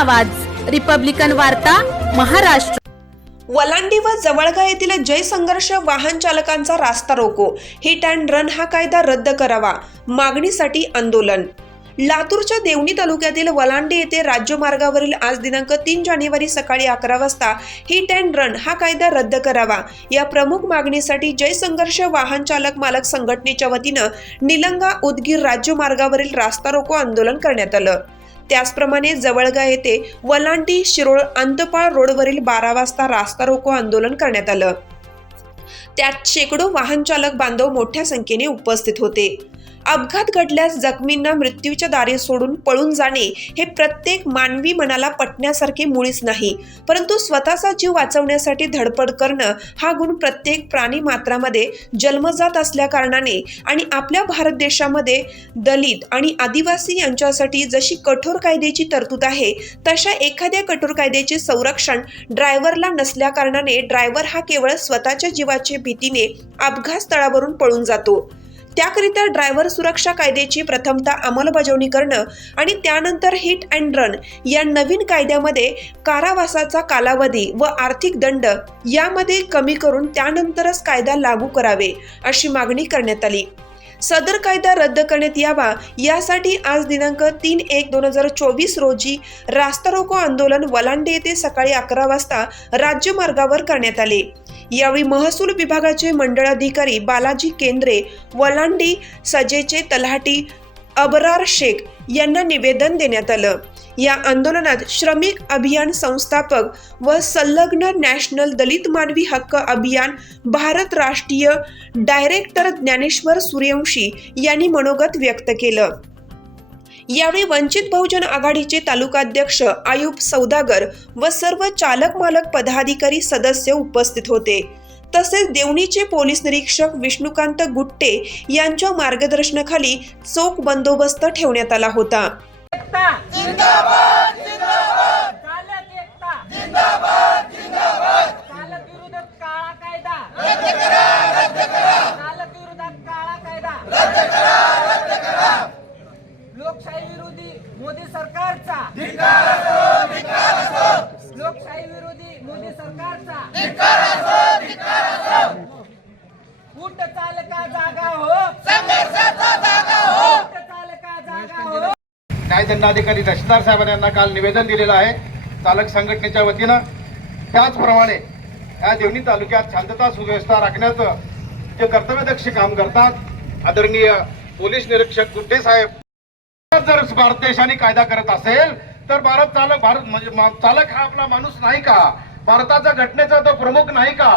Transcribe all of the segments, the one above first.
आवाज. रिपब्लिकन वार्ता महाराष्ट्र. वलांडी व जवळगा येथील जय संघर्ष वाहन चालकांचा रास्ता रोको. हिट अँड रन हा कायदा रद्द करावा. मागणीसाठी आंदोलन. लातूरच्या देवणी तालुक्यातील वलांडी येथे राज्यमार्गावरील आज दिनांक तीन जानेवारी सकाळी अकरा वाजता हिट अँड रन हा कायदा रद्द करावा. या प्रमुख मागणीसाठी जय संघर्ष वाहन चालक मालक संघटनेच्या वतीनं निलंगा उदगीर राज्यमार्गावरील रास्ता रोको आंदोलन करण्यात आलं. त्याचप्रमाणे जवळगा येथे वलांटी शिरोळ अंतपाळ रोडवरील बारा वाजता रास्ता रोको आंदोलन करण्यात आलं. त्यात शेकडो वाहन चालक बांधव मोठ्या संख्येने उपस्थित होते. अपघात घडल्यास जखमींना मृत्यूच्या दारी सोडून पळून जाणे हे प्रत्येक मानवी मनाला पटण्यासारखे मुळीच नाही परंतु स्वतःचा जीव वाचवण्यासाठी धडपड करणं हा गुण प्रत्येक प्राणी मात्रामध्ये जन्मजात असल्याकारणाने आणि आपल्या भारत देशामध्ये दलित आणि आदिवासी यांच्यासाठी जशी कठोर कायद्याची तरतूद आहे तशा एखाद्या कठोर कायद्याचे संरक्षण ड्रायव्हरला नसल्याकारणाने ड्रायव्हर हा केवळ स्वतःच्या जीवाचे भीतीने अपघात स्थळावरून पळून जातो. त्याकरिता ड्रायव्हर सुरक्षा कायद्याची प्रथमता अंमलबजावणी करणं आणि त्यानंतर हिट अँड रन या नवीन कायद्यामध्ये कारावासाचा कालावधी व आर्थिक दंड यामध्ये कमी करून त्यानंतरच कायदा लागू करावे अशी मागणी करण्यात आली. सदर कायदा रद्द करण्यात यावा यासाठी आज दिनांक तीन एक दोन हजार चोवीस रोजी रास्ता रोको आंदोलन वलांडे येथे सकाळी अकरा वाजता राज्यमार्गावर करण्यात आले. यावेळी महसूल विभागाचे मंडळाधिकारी बालाजी केंद्रे वलांडी सजेचे तलाठी अबरार शेख यांना निवेदन देण्यात आलं. या आंदोलनात श्रमिक अभियान संस्थापक व संलग्न नॅशनल दलित मानवी हक्क अभियान भारत राष्ट्रीय डायरेक्टर ज्ञानेश्वर सूर्यवंशी यांनी मनोगत व्यक्त केलं. यावेळी वंचित बहुजन आघाडीचे तालुकाध्यक्ष आयुब सौदागर व सर्व चालक मालक पदाधिकारी सदस्य उपस्थित होते. तसेच देवणीचे पोलीस निरीक्षक विष्णुकांत गुट्टे यांच्या मार्गदर्शनाखाली चोख बंदोबस्त ठेवण्यात आला होता. न्यायदंडाधिकारी तहसीलदार साहेबांनी यांना काल निवेदन दिलेलं आहे. चालक संघटनेच्या वतीनं त्याचप्रमाणे या देवणी तालुक्यात शांतता सुव्यवस्था राखण्याचं जे कर्तव्यदक्ष काम करतात आदरणीय पोलीस निरीक्षक गुड्डे साहेब जर भारत देशाने कायदा करत असेल तर भारत चालक भारत म्हणजे चालक हा आपला माणूस नाही का? भारताच्या घटनेचा तो प्रमुख नाही का?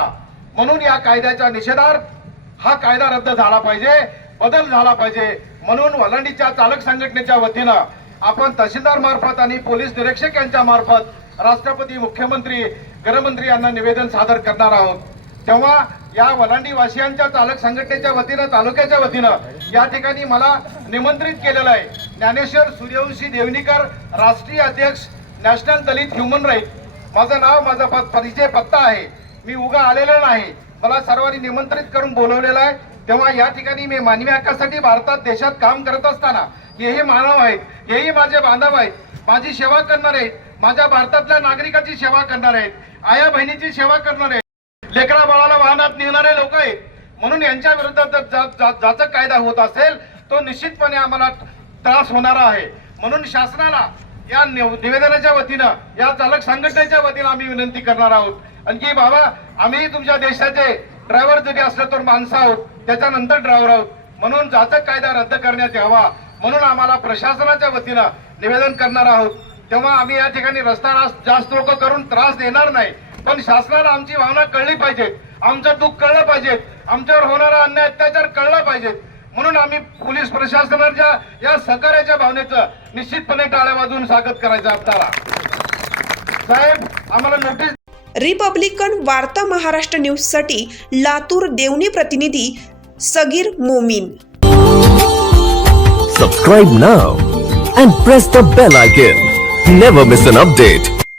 म्हणून या कायद्याच्या निषेधार्थ हा कायदा रद्द झाला पाहिजे बदल झाला पाहिजे. म्हणून वलांडीच्या चालक संघटनेच्या वतीनं आपण तहसीलदार मार्फत आणि पोलीस निरीक्षक यांच्या मार्फत राष्ट्रपती मुख्यमंत्री गृहमंत्री यांना निवेदन सादर करणार आहोत. तेव्हा या वलांडी वासियांच्या चालक संघटनेच्या वतीनं तालुक्याच्या वतीनं या ठिकाणी मला निमंत्रित केलेलं आहे. ज्ञानेश्वर सूर्यवंशी देवनीकर राष्ट्रीय अध्यक्ष नॅशनल दलित ह्युमन राईट. माझं नाव माझा परिचय पत्ता आहे. मी उगा आलेलं नाही. मला सर्वांनी निमंत्रित करून बोलवलेलं आहे. तेव्हा या ठिकाणी मी मानवी हक्कासाठी भारतात देशात काम करत असताना हेही मानव आहेत हेही माझे बांधव आहेत माझी सेवा करणार आहेत माझ्या भारतातल्या नागरिकाची सेवा करणार आहेत आया बहिणीची सेवा करणार आहेत लेकरा बाळाला वाहनात निघणारे लोक आहेत. म्हणून यांच्या विरोधात जर जा- जा- कायदा होत असेल तो निश्चितपणे आम्हाला त्रास होणारा आहे. म्हणून शासनाला या निव- निवेदनाच्या वतीनं या चालक संघटनेच्या वतीनं आम्ही विनंती करणार आहोत. आणखी बाबा आम्ही तुमच्या देशाचे ड्रायव्हर जरी असलं तर माणसं आहोत. त्याच्यानंतर ड्रायव्हर आहोत म्हणून जाचक कायदा रद्द करण्यात यावा. म्हणून आम्हाला प्रशासनाच्या वतीनं निवेदन करणार आहोत. तेव्हा आम्ही या ठिकाणी रस्ता जास्त लोक करून त्रास देणार नाही. पण शासनाला आमची भावना कळली पाहिजे. आमचं दुःख कळलं पाहिजे. आमच्यावर होणारा अन्याय अत्याचार कळला पाहिजेत म्हणून आम्ही पोलीस प्रशासनाच्या या सहकार्याच्या भावनेचं निश्चितपणे टाळ्या वाजून स्वागत करायचं आपल्याला. साहेब आम्हाला नोटीस रिपब्लिकन वार्ता महाराष्ट्र न्यूजसाठी लातूर देवणी प्रतिनिधी Sagir Mumin. Subscribe now and press the bell icon. Never miss an update.